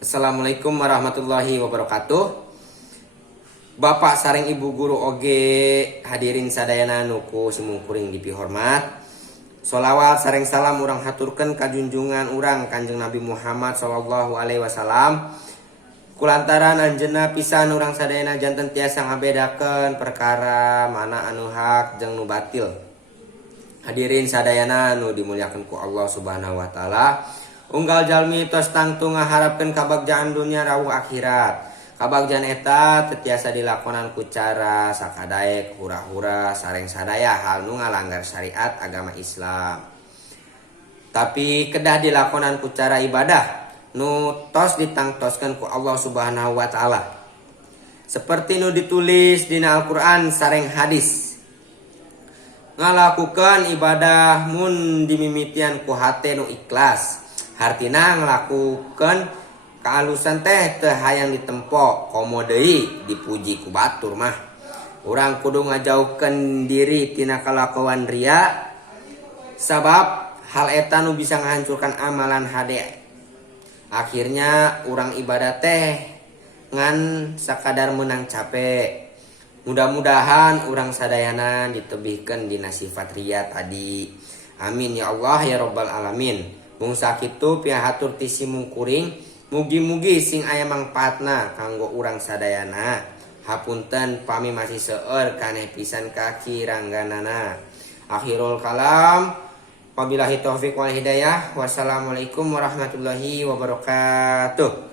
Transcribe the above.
Assalamualaikum warahmatullahi wabarakatuh. Bapak sareng ibu guru oge hadirin sadayana nuku simungkuring dipihormat. Sholawat sareng salam urang haturkan kajunjungan urang Kanjeng Nabi Muhammad sallallahu alaihi wasallam. Kulantaran anjeunna pisan urang sadayana janten tiasa ngabedakeun perkara mana anu hak jeung nu batil. Hadirin sadayana nu dimuliakeun ku Allah Subhanahu wa taala. Unggal jalmi tos tangtu ngaharapkeun kabagjaan dunia rawuh akhirat. Kabagjaan eta tetiasa dilakonan ku cara sakadaek hura-hura sareng sadaya hal nu ngalanggar syariat agama Islam. Tapi kedah dilakonan ku cara ibadah nu tos ditangtoskeun ku Allah Subhanahu wa taala. Seperti nu ditulis dina Al-Qur'an sareng hadis. Ngalakukeun ibadah mun dimimitian ku hate nu ikhlas. Hartina ngelakukan kealusan teh hayang ditempo komo deui dipuji ku batur mah. Urang kudu ngajauhkeun diri tina kalakuan ria sabab hal eta nu bisa ngahancurkan amalan hade. Akhirnya urang ibadah teh ngan sakadar menang capek. Mudah-mudahan urang sadayana ditebihkeun dina sifat ria tadi. Amin ya Allah ya rabbal alamin. Mung sakitu pihatur ti simungkuring mugi-mugi sing aya mangpaatna kanggo urang sadayana. Hapunten pami masih seueur kaneh pisan kaki rangganana. Akhirul kalam wabillahi taufik wal hidayah. Wassalamualaikum warahmatullahi wabarakatuh.